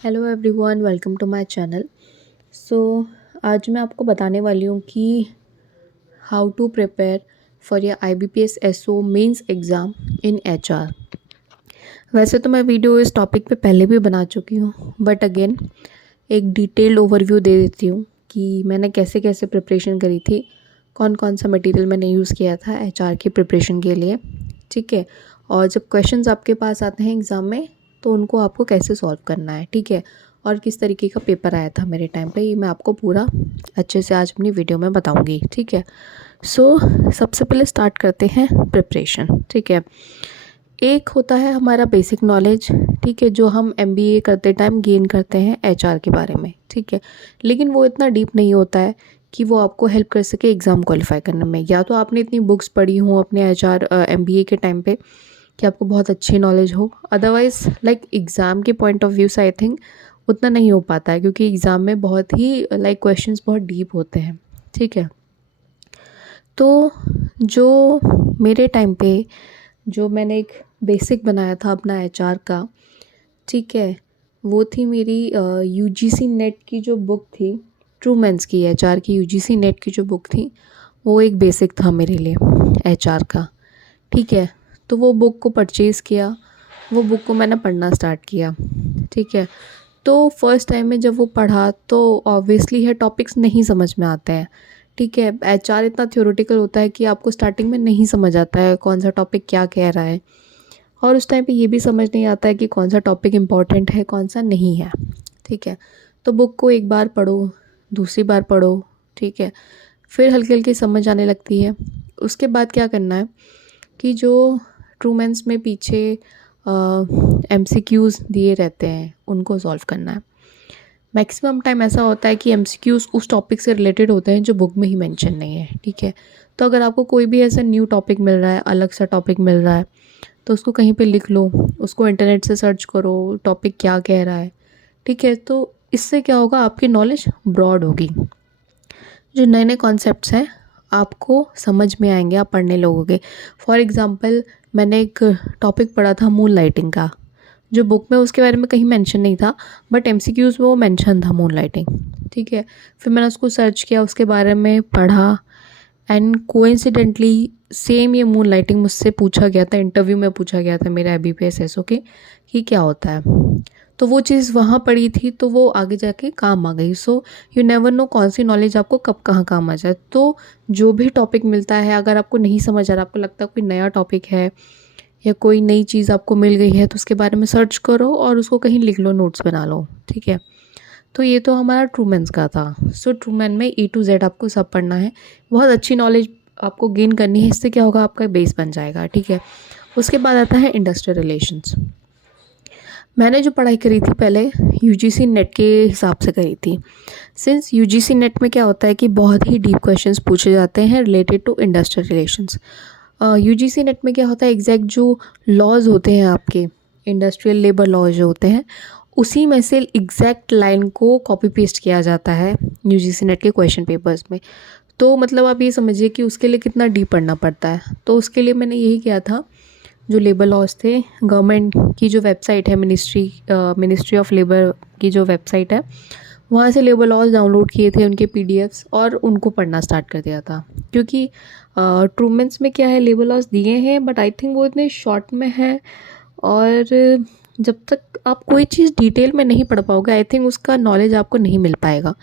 Hello everyone, welcome to my channel. So आज मैं आपको बताने वाली हूँ कि how to prepare for your IBPS SO mains exam in HR। वैसे तो मैं वीडियो इस टॉपिक पे पहले भी बना चुकी हूँ, बट अगेन एक डिटेल्ड ओवरव्यू दे देती हूँ कि मैंने कैसे कैसे प्रिपरेशन करी थी, कौन कौन सा मटेरियल मैंने यूज़ किया था HR की प्रिपरेशन के लिए। ठीक है। और जब क्वेश्चंस आपके पास आते हैं एग्ज़ाम में तो उनको आपको कैसे सॉल्व करना है। ठीक है। और किस तरीके का पेपर आया था मेरे टाइम पे, ये मैं आपको पूरा अच्छे से आज अपनी वीडियो में बताऊंगी। ठीक है। सबसे पहले स्टार्ट करते हैं प्रिपरेशन। ठीक है। एक होता है हमारा बेसिक नॉलेज, ठीक है, जो हम MBA करते टाइम गेन करते हैं HR के बारे में। ठीक है। लेकिन वो इतना डीप नहीं होता है कि वो आपको हेल्प कर सके एग्ज़ाम क्वालिफाई करने में। या तो आपने इतनी बुक्स पढ़ी हों अपने HR MBA के टाइम पे कि आपको बहुत अच्छी नॉलेज हो, अदरवाइज लाइक एग्ज़ाम के पॉइंट ऑफ व्यू से आई थिंक उतना नहीं हो पाता है, क्योंकि एग्ज़ाम में बहुत ही लाइक क्वेश्चंस बहुत डीप होते हैं। ठीक है। तो जो मेरे टाइम पे जो मैंने एक बेसिक बनाया था अपना HR का, ठीक है, वो थी मेरी UGC नेट की जो बुक थी, ट्रूमेंस की HR की UGC नेट की जो बुक थी, वो एक बेसिक था मेरे लिए HR का। ठीक है। तो वो बुक को परचेज़ किया, वो बुक को मैंने पढ़ना स्टार्ट किया। ठीक है। तो फर्स्ट टाइम में जब वो पढ़ा तो ऑब्वियसली है टॉपिक्स नहीं समझ में आते हैं। ठीक है। HR इतना थ्योरेटिकल होता है कि आपको स्टार्टिंग में नहीं समझ आता है कौन सा टॉपिक क्या कह रहा है, और उस टाइम पे ये भी समझ नहीं आता है कि कौन सा टॉपिक इम्पॉर्टेंट है कौन सा नहीं है। ठीक है। तो बुक को एक बार पढ़ो, दूसरी बार पढ़ो, ठीक है, फिर हल्की हल्की समझ आने लगती है। उसके बाद क्या करना है कि जो ट्रूमेंस में पीछे MCQs दिए रहते हैं उनको सॉल्व करना है। मैक्सिमम टाइम ऐसा होता है कि MCQs उस टॉपिक से रिलेटेड होते हैं जो बुक में ही मेंशन नहीं है। ठीक है। तो अगर आपको कोई भी ऐसा न्यू टॉपिक मिल रहा है, अलग सा टॉपिक मिल रहा है, तो उसको कहीं पे लिख लो, उसको इंटरनेट से सर्च करो टॉपिक क्या कह रहा है। ठीक है। तो इससे क्या होगा, आपकी नॉलेज ब्रॉड होगी, जो नए नए कॉन्सेप्ट्स हैं आपको समझ में आएंगे, आप पढ़ने लगोगे। फॉर एग्ज़ाम्पल मैंने एक टॉपिक पढ़ा था मून लाइटिंग का, जो बुक में उसके बारे में कहीं मेंशन नहीं था, बट MCQs में वो मेंशन था मून लाइटिंग। ठीक है। फिर मैंने उसको सर्च किया, उसके बारे में पढ़ा, एंड कोइंसिडेंटली सेम ये मून लाइटिंग मुझसे पूछा गया था, इंटरव्यू में पूछा गया था मेरे IBPS SO के कि क्या होता है। तो वो चीज़ वहाँ पढ़ी थी तो वो आगे जाके काम आ गई। सो यू नेवर नो कौन सी नॉलेज आपको कब कहाँ काम आ जाए। तो जो भी टॉपिक मिलता है, अगर आपको नहीं समझ आ रहा, आपको लगता है कोई नया टॉपिक है या कोई नई चीज़ आपको मिल गई है, तो उसके बारे में सर्च करो और उसको कहीं लिख लो, नोट्स बना लो। ठीक है। तो ये तो हमारा ट्रूमेंस का था। सो ट्रूमेन में A to Z आपको सब पढ़ना है, बहुत अच्छी नॉलेज आपको गेन करनी है। इससे क्या होगा, आपका बेस बन जाएगा। ठीक है। उसके बाद आता है इंडस्ट्रियल रिलेशंस। मैंने जो पढ़ाई करी थी पहले UGC नेट के हिसाब से करी थी। सिंस UGC नेट में क्या होता है कि बहुत ही डीप क्वेश्चंस पूछे जाते हैं related to industrial relations. UGC NET में क्या होता है, एग्जैक्ट जो लॉज होते हैं आपके, इंडस्ट्रियल लेबर लॉज जो होते हैं, उसी में से एग्जैक्ट लाइन को कॉपी पेस्ट किया जाता है UGC नेट के क्वेश्चन पेपर्स में। तो मतलब आप ये समझिए कि उसके लिए कितना डीप पढ़ना पड़ता है। तो उसके लिए मैंने यही किया था, जो लेबर लॉज थे, गवर्नमेंट की जो वेबसाइट है, मिनिस्ट्री ऑफ लेबर की जो वेबसाइट है, वहाँ से लेबर लॉज डाउनलोड किए थे, उनके PDFs, और उनको पढ़ना स्टार्ट कर दिया था। क्योंकि ट्रूमेंस में क्या है, लेबर लॉज दिए हैं बट आई थिंक वो इतने शॉर्ट में है, और जब तक आप कोई चीज़ डिटेल में नहीं पढ़ पाओगे, आई थिंक उसका नॉलेज आपको नहीं मिल पाएगा,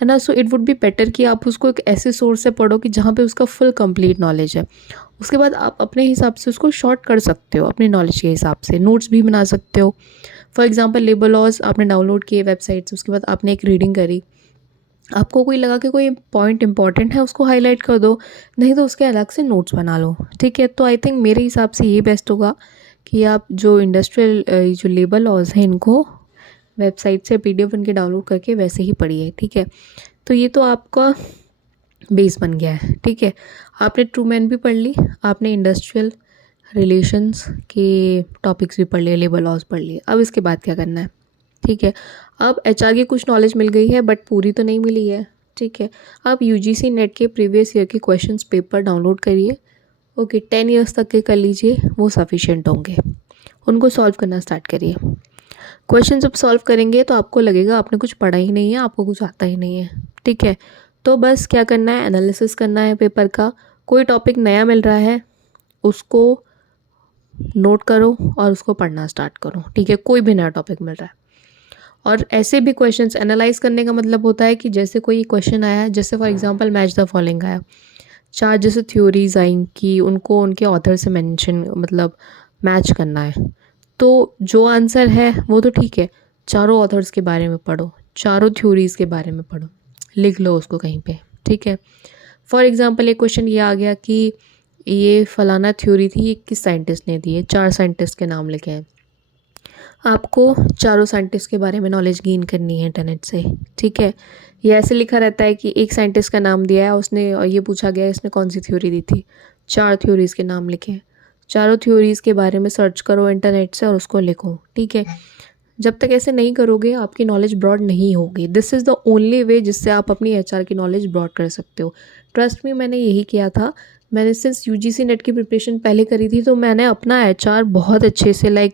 है ना। So it would be better कि आप उसको एक ऐसे सोर्स से पढ़ो कि जहाँ पे उसका फुल कंप्लीट नॉलेज है। उसके बाद आप अपने हिसाब से उसको शॉर्ट कर सकते हो, अपने नॉलेज के हिसाब से नोट्स भी बना सकते हो। फॉर एग्जांपल लेबर लॉज आपने डाउनलोड किए वेबसाइट से, उसके बाद आपने एक रीडिंग करी, आपको कोई लगा कि कोई पॉइंट इंपॉर्टेंट है, उसको हाईलाइट कर दो, नहीं तो उसके अलग से नोट्स बना लो। ठीक है। तो आई थिंक मेरे हिसाब से ये बेस्ट होगा कि आप जो इंडस्ट्रियल जो लेबर लॉज हैं इनको वेबसाइट से PDF बन के डाउनलोड करके वैसे ही पढ़िए। ठीक है। तो ये तो आपका बेस बन गया है। ठीक है। आपने ट्रूमैन भी पढ़ ली, आपने इंडस्ट्रियल रिलेशंस के टॉपिक्स भी पढ़ लिए, लेबर लॉज पढ़ लिए। अब इसके बाद क्या करना है, ठीक है, अब HR की कुछ नॉलेज मिल गई है बट पूरी तो नहीं मिली है। ठीक है। आप UGC नेट के प्रीवियस ईयर के क्वेश्चंस पेपर डाउनलोड करिए। ओके, 10 ईयर्स तक के कर लीजिए, वो सफिशिएंट होंगे। उनको सॉल्व करना स्टार्ट करिए। क्वेश्चन जब सॉल्व करेंगे तो आपको लगेगा आपने कुछ पढ़ा ही नहीं है, आपको कुछ आता ही नहीं है, ठीक है। तो बस क्या करना है, एनालिसिस करना है पेपर का। कोई टॉपिक नया मिल रहा है उसको नोट करो और उसको पढ़ना स्टार्ट करो, ठीक है। कोई भी नया टॉपिक मिल रहा है, और ऐसे भी क्वेश्चंस एनालाइज करने का मतलब होता है कि जैसे कोई क्वेश्चन आया है, जैसे for example match the following आया, चार जैसे थ्योरीज आई कि उनको उनके ऑथर से मेंशन मतलब मैच करना है, तो जो आंसर है वो तो ठीक है, चारों ऑथर्स के बारे में पढ़ो, चारों थ्योरीज के बारे में पढ़ो, लिख लो उसको कहीं पे, ठीक है। फॉर एग्जांपल एक क्वेश्चन ये आ गया कि ये फलाना थ्योरी थी, ये किस साइंटिस्ट ने दी है, चार साइंटिस्ट के नाम लिखे हैं। आपको चारों साइंटिस्ट के बारे में नॉलेज गेन करनी है इंटरनेट से, ठीक है। ये ऐसे लिखा रहता है कि एक साइंटिस्ट का नाम दिया है उसने, और ये पूछा गया इसने कौन सी थ्योरी दी थी, चार थ्योरीज़ के नाम लिखे हैं, चारों थ्योरीज़ के बारे में सर्च करो इंटरनेट से और उसको लिखो, ठीक है। जब तक ऐसे नहीं करोगे आपकी नॉलेज ब्रॉड नहीं होगी। This is the only way जिससे आप अपनी एचआर की नॉलेज ब्रॉड कर सकते हो। ट्रस्ट मी, मैंने यही किया था। मैंने सिंस यूजीसी नेट की प्रिपरेशन पहले करी थी, तो मैंने अपना एचआर बहुत अच्छे से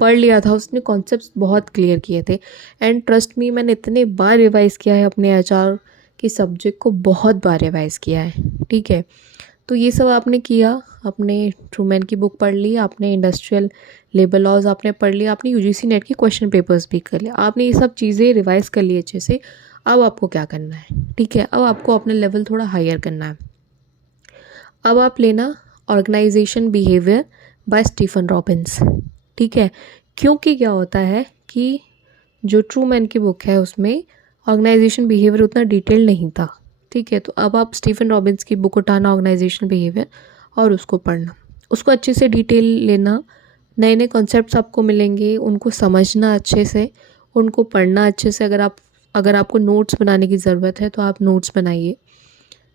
पढ़ लिया था, उसने कॉन्सेप्ट्स बहुत क्लियर किए थे। एंड ट्रस्ट मी, मैंने इतने बार रिवाइज़ किया है अपने एचआर के सब्जेक्ट को, बहुत बार रिवाइज़ किया है, ठीक है। तो ये सब आपने किया, आपने ट्रूमैन की बुक पढ़ ली, आपने इंडस्ट्रियल लेबर लॉज आपने पढ़ लिया, आपने यूजीसी नेट के क्वेश्चन पेपर्स भी कर लिया, आपने ये सब चीज़ें रिवाइज़ कर ली अच्छे से। अब आपको क्या करना है, ठीक है, अब आपको अपना लेवल थोड़ा हायर करना है। अब आप लेना organisation behaviour by Stephen Robbins, ठीक है। क्योंकि क्या होता है कि जो ट्रूमैन की बुक है उसमें ऑर्गेनाइजेशन बिहेवियर उतना डिटेल नहीं था, ठीक है। तो अब आप स्टीफन रॉबिन्स की बुक उठाना ऑर्गेनाइजेशन बिहेवियर और उसको पढ़ना, उसको अच्छे से डिटेल लेना, नए नए कॉन्सेप्ट्स आपको मिलेंगे, उनको समझना अच्छे से, उनको पढ़ना अच्छे से। अगर आपको नोट्स बनाने की ज़रूरत है तो आप नोट्स बनाइए,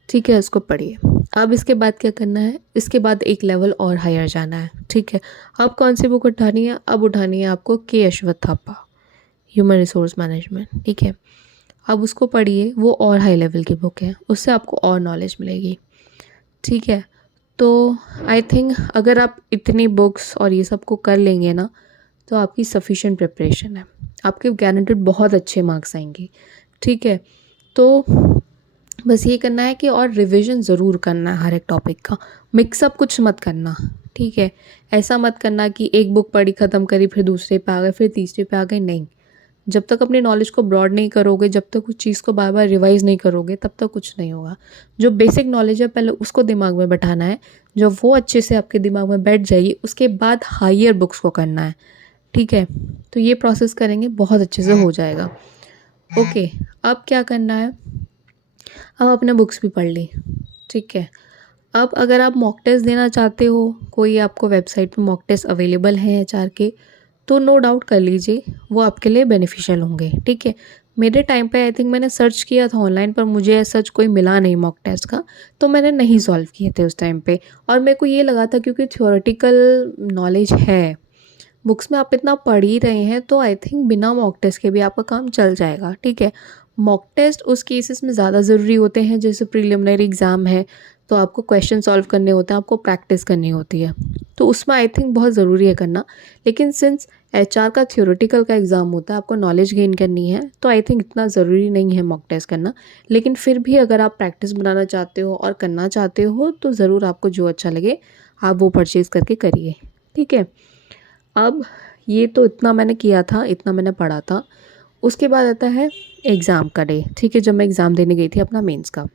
ठीक है, उसको पढ़िए। अब इसके बाद क्या करना है, इसके बाद एक लेवल और हायर जाना है, ठीक है। अब कौन सी बुक उठानी है, अब उठानी है आपको के अश्वत्थ थापा, ह्यूमन रिसोर्स मैनेजमेंट, ठीक है। अब उसको पढ़िए, वो और हाई लेवल की बुक है, उससे आपको और नॉलेज मिलेगी, ठीक है। तो आई थिंक अगर आप इतनी बुक्स और ये सब को कर लेंगे ना, तो आपकी सफिशिएंट प्रिपरेशन है, आपके गारंटेड बहुत अच्छे मार्क्स आएंगे, ठीक है। तो बस ये करना है कि और रिवीजन ज़रूर करना है हर एक टॉपिक का, मिक्सअप कुछ मत करना, ठीक है। ऐसा मत करना कि एक बुक पढ़ी ख़त्म करी फिर दूसरे पे आ गए फिर तीसरे पे आ गए, नहीं। जब तक अपनी नॉलेज को ब्रॉड नहीं करोगे, जब तक उस चीज़ को बार बार रिवाइज़ नहीं करोगे, तब तक कुछ नहीं होगा। जो बेसिक नॉलेज है पहले उसको दिमाग में बैठाना है, जब वो अच्छे से आपके दिमाग में बैठ जाएगी उसके बाद हायर बुक्स को करना है, ठीक है। तो ये प्रोसेस करेंगे बहुत अच्छे से हो जाएगा। ओके, अब क्या करना है, अब आपने बुक्स भी पढ़ ली, ठीक है। अब अगर आप मॉक टेस्ट देना चाहते हो, कोई आपको वेबसाइट पे मॉक टेस्ट अवेलेबल हैं एचआर के, तो नो डाउट कर लीजिए, वो आपके लिए बेनिफिशियल होंगे, ठीक है। मेरे टाइम पे आई थिंक मैंने सर्च किया था ऑनलाइन, पर मुझे ऐसा कोई मिला नहीं मॉक टेस्ट का, तो मैंने नहीं सॉल्व किए थे उस टाइम पे। और मेरे को ये लगा था क्योंकि थ्योरेटिकल नॉलेज है बुक्स में, आप इतना पढ़ ही रहे हैं, तो आई थिंक बिना मॉक टेस्ट के भी आपका काम चल जाएगा, ठीक है। मॉक टेस्ट उस केसेस में ज़्यादा ज़रूरी होते हैं जैसे प्रीलिमिनरी एग्ज़ाम है, तो आपको क्वेश्चन सॉल्व करने होते हैं, आपको प्रैक्टिस करनी होती है, तो उसमें आई थिंक बहुत ज़रूरी है करना। लेकिन सिंस एचआर का थ्योरेटिकल का एग्ज़ाम होता है, आपको नॉलेज गेन करनी है, तो आई थिंक इतना ज़रूरी नहीं है मॉक टेस्ट करना। लेकिन फिर भी अगर आप प्रैक्टिस बनाना चाहते हो और करना चाहते हो, तो ज़रूर आपको जो अच्छा लगे आप वो परचेज़ करके करिए, ठीक है। अब ये तो इतना मैंने किया था, इतना मैंने पढ़ा था। उसके बाद आता है एग्ज़ाम का डे, ठीक है, जब मैं एग्ज़ाम देने गई थी अपना मेंस का।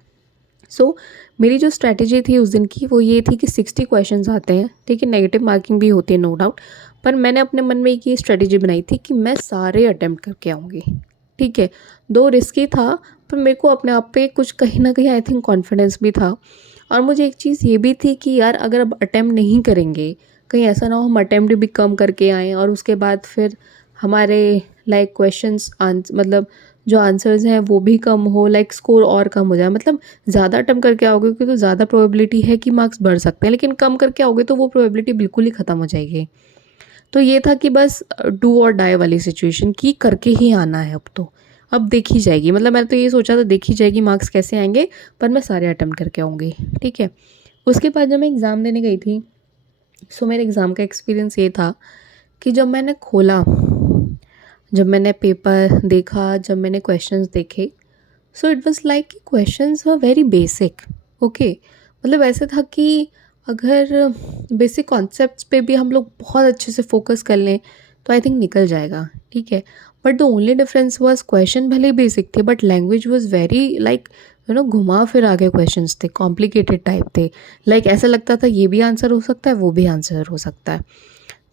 मेरी जो स्ट्रैटेजी थी उस दिन की वो ये थी कि 60 क्वेश्चंस आते हैं, ठीक है, नेगेटिव मार्किंग भी होती है नो डाउट, पर मैंने अपने मन में एक ये स्ट्रैटेजी बनाई थी कि मैं सारे अटेम्प्ट करके आऊँगी, ठीक है। दो रिस्की था, पर मेरे को अपने आप पे कुछ कहीं ना कहीं आई थिंक कॉन्फिडेंस भी था। और मुझे एक चीज़ ये भी थी कि यार अगर अब अटेम्प्ट नहीं करेंगे, कहीं ऐसा ना हो हम अटेम्प्ट भी कम करके आएँ और उसके बाद फिर हमारे क्वेश्चंस मतलब जो आंसर्स हैं वो भी कम हो, स्कोर और कम हो जाए। मतलब ज़्यादा अटेम्प्ट करके आओगे क्योंकि तो ज़्यादा प्रोबेबिलिटी है कि मार्क्स बढ़ सकते हैं, लेकिन कम करके आओगे तो वो प्रोबेबिलिटी बिल्कुल ही ख़त्म हो जाएगी। तो ये था कि बस डू और डाई वाली सिचुएशन की करके ही आना है। अब देखी जाएगी, मतलब मैंने तो ये सोचा था देखी जाएगी मार्क्स कैसे आएंगे, पर मैं सारे अटेम्प्ट करके आऊँगी, ठीक है। उसके बाद जब मैं एग्ज़ाम देने गई थी, मेरे एग्ज़ाम का एक्सपीरियंस ये था कि जब मैंने खोला, जब मैंने पेपर देखा, जब मैंने क्वेश्चंस देखे, सो इट वाज़ लाइक कि questions were very basic. Okay, मतलब ऐसा था कि अगर बेसिक कॉन्सेप्ट्स पे भी हम लोग बहुत अच्छे से फोकस कर लें तो आई थिंक निकल जाएगा, ठीक है। But the only difference was question भले बेसिक थे but language was very like घुमा फिरा के क्वेश्चंस थे, कॉम्प्लिकेटेड टाइप थे। लाइक ऐसा लगता था ये भी आंसर हो सकता है, वो भी आंसर हो सकता है।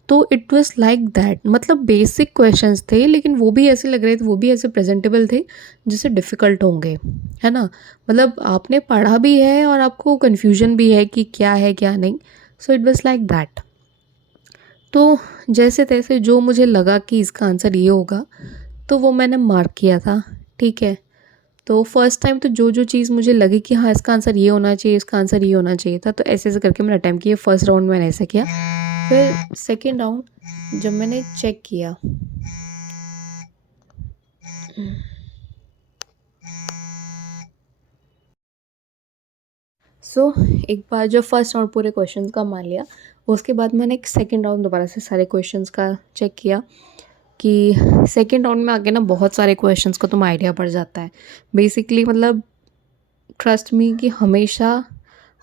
तो इट वाज़ लाइक दैट, मतलब बेसिक क्वेश्चंस थे लेकिन वो भी ऐसे लग रहे थे, वो भी ऐसे प्रेजेंटेबल थे जैसे डिफ़िकल्ट होंगे, है ना? मतलब आपने पढ़ा भी है और आपको कन्फ्यूजन भी है कि क्या है क्या नहीं। So it was like that. तो जैसे-तैसे जो मुझे लगा कि इसका आंसर ये होगा, तो वो मैंने मार्क किया था, ठीक है? तो फर्स्ट टाइम तो जो-जो चीज़ मुझे लगी कि हाँ, इसका आंसर ये होना चाहिए, इसका आंसर ये होना चाहिए था, तो ऐसे-ऐसे करके मैंने अटेम्प्ट किए। फर्स्ट राउंड मैंने ऐसे किया। फिर सेकंड राउंड जब मैंने चेक किया, सो एक बार जब फर्स्ट राउंड पूरे क्वेश्चंस का मान लिया, उसके बाद मैंने एक सेकंड राउंड दोबारा से सारे क्वेश्चंस का चेक किया कि सेकंड राउंड में आगे ना बहुत सारे क्वेश्चंस का तुम्हें आइडिया पड़ जाता है। बेसिकली मतलब ट्रस्ट मी कि हमेशा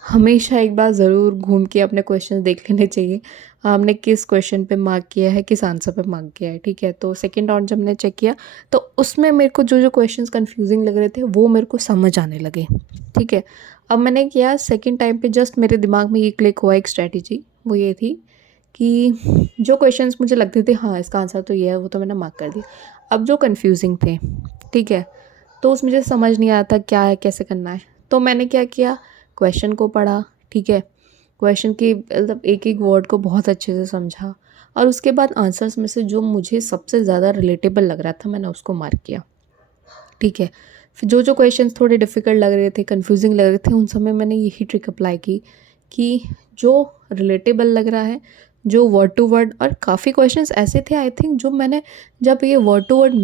हमेशा एक बार ज़रूर घूम के अपने क्वेश्चन देख लेने चाहिए, हमने किस क्वेश्चन पे मार्क किया है, किस आंसर पे मार्क किया है, ठीक है। तो सेकंड राउंड जब मैंने चेक किया तो उसमें मेरे को जो जो क्वेश्चंस कंफ्यूजिंग लग रहे थे वो मेरे को समझ आने लगे, ठीक है। अब मैंने किया सेकंड टाइम पे, जस्ट मेरे दिमाग में ये क्लिक हुआ एक स्ट्रैटेजी, वो ये थी कि जो क्वेश्चंस मुझे लगते थे हाँ इसका आंसर तो ये है, वो तो मैंने मार्क कर दिया। अब जो कंफ्यूजिंग थे, ठीक है, तो उसमें मुझे समझ नहीं आया था क्या है, कैसे करना है। तो मैंने क्या किया, क्वेश्चन को पढ़ा, ठीक है, क्वेश्चन की मतलब एक-एक वर्ड को बहुत अच्छे से समझा और उसके बाद आंसर्स में से जो मुझे सबसे ज़्यादा रिलेटेबल लग रहा था मैंने उसको मार्क किया, ठीक है। फिर जो-जो क्वेश्चंस थोड़े डिफ़िकल्ट लग रहे थे, कन्फ्यूज़िंग लग रहे थे, उन सब में मैंने यही ट्रिक अप्लाई की कि जो रिलेटेबल लग रहा है, जो वर्ड टू वर्ड, और काफ़ी क्वेश्चंस ऐसे थे आई थिंक जो मैंने जब ये वर्ड टू वर्ड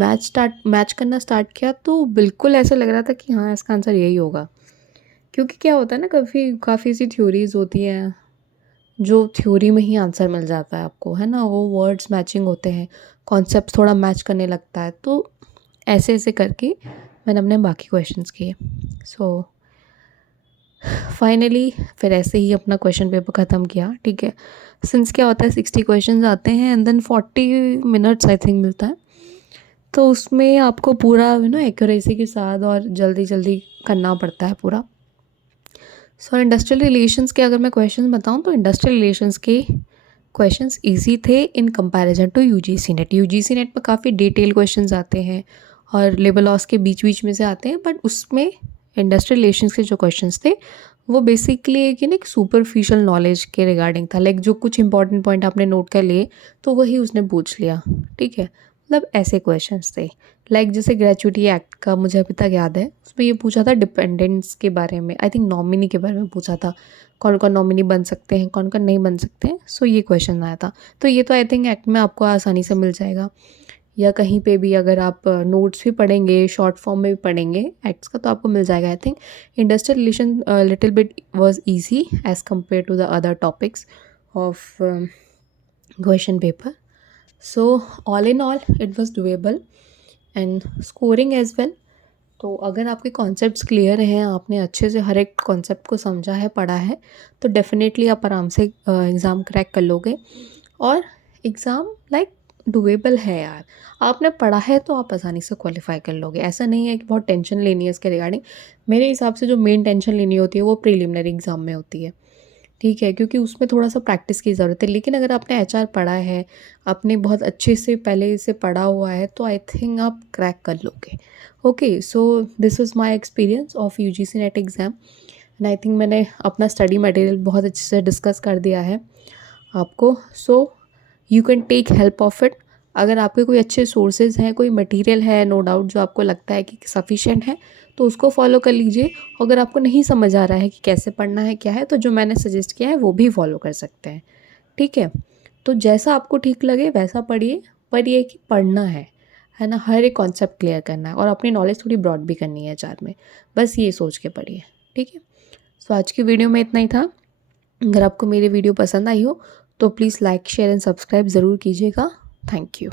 मैच करना स्टार्ट किया तो बिल्कुल ऐसा लग रहा था कि हाँ, इसका आंसर यही होगा। क्योंकि क्या होता है ना, काफ़ी ऐसी थ्योरीज़ होती हैं, जो थ्योरी में ही आंसर मिल जाता है आपको, है ना? वो वर्ड्स मैचिंग होते हैं, कॉन्सेप्ट थोड़ा मैच करने लगता है, तो ऐसे-ऐसे करके मैंने अपने बाकी क्वेश्चंस किए। सो फाइनली फिर ऐसे ही अपना क्वेश्चन पेपर ख़त्म किया, ठीक है। सिंस क्या होता है 60 क्वेश्चंस आते हैं and then 40 minutes I think मिलता है, तो उसमें आपको पूरा एक्यूरेसी के साथ और जल्दी-जल्दी करना पड़ता है पूरा। सो इंडस्ट्रियल रिलेशंस के अगर मैं क्वेश्चन बताऊँ तो इंडस्ट्रियल रिलेशंस के क्वेश्चंस इजी थे in comparison to UGC NET. UGC NET में काफ़ी डिटेल क्वेश्चंस आते हैं और लेबर लॉस के बीच बीच में से आते हैं, बट उसमें इंडस्ट्रियल रिलेशंस के जो क्वेश्चंस थे वो बेसिकली एक सुपरफिशियल नॉलेज के रिगार्डिंग था। लाइक जो कुछ इंपॉर्टेंट पॉइंट आपने नोट कर लिए तो वही उसने पूछ लिया, ठीक है। मतलब ऐसे क्वेश्चंस थे। लाइक जैसे ग्रेच्युटी एक्ट का मुझे अभी तक याद है, उसमें ये पूछा था डिपेंडेंट्स के बारे में, आई थिंक नॉमिनी के बारे में पूछा था, कौन कौन नॉमिनी बन सकते हैं, कौन कौन नहीं बन सकते हैं। सो ये क्वेश्चन आया था, तो ये तो आई थिंक एक्ट में आपको आसानी से मिल जाएगा, या कहीं पे भी अगर आप नोट्स भी पढ़ेंगे, शॉर्ट फॉर्म में भी पढ़ेंगे एक्ट्स का तो आपको मिल जाएगा। I think industrial relation little bit was easy as compare to the other topics of question paper. So all in all it was doable and scoring as well. तो अगर आपके कॉन्सेप्ट्स क्लियर हैं, आपने अच्छे से हर एक कॉन्सेप्ट को समझा है, पढ़ा है, तो डेफिनेटली आप आराम से एग्ज़ाम क्रैक कर लोगे। और एग्ज़ाम लाइक डूएबल है यार, आपने पढ़ा है तो आप आसानी से क्वालिफाई कर लोगे। ऐसा नहीं है कि बहुत टेंशन लेनी है इसके रिगार्डिंग। मेरे हिसाब से जो मेन टेंशन लेनी होती है वो प्रीलिमिनरी एग्ज़ाम में होती है, ठीक है, क्योंकि उसमें थोड़ा-सा प्रैक्टिस की ज़रूरत है। लेकिन अगर आपने एचआर पढ़ा है, आपने बहुत अच्छे से पहले से पढ़ा हुआ है, तो आई थिंक आप क्रैक कर लोगे। Okay, so this was my experience of UGC net exam and I think मैंने अपना स्टडी मटेरियल बहुत अच्छे से डिस्कस कर दिया है आपको। So you can take help of it. अगर आपके कोई अच्छे सोर्सेज़ हैं, कोई मटेरियल है नो डाउट जो आपको लगता है कि सफिशिएंट है, तो उसको फॉलो कर लीजिए। अगर आपको नहीं समझ आ रहा है कि कैसे पढ़ना है, क्या है, तो जो मैंने सजेस्ट किया है वो भी फॉलो कर सकते हैं, ठीक है। तो जैसा आपको ठीक लगे वैसा पढ़िए, पर ये है कि पढ़ना है ना, हर एक कॉन्सेप्ट क्लियर करना है और अपनी नॉलेज थोड़ी ब्रॉड भी करनी है एचआर में, बस ये सोच के पढ़िए, ठीक है। सो आज की वीडियो में इतना ही था। अगर आपको मेरी वीडियो पसंद आई हो तो please like share and subscribe ज़रूर कीजिएगा। Thank you.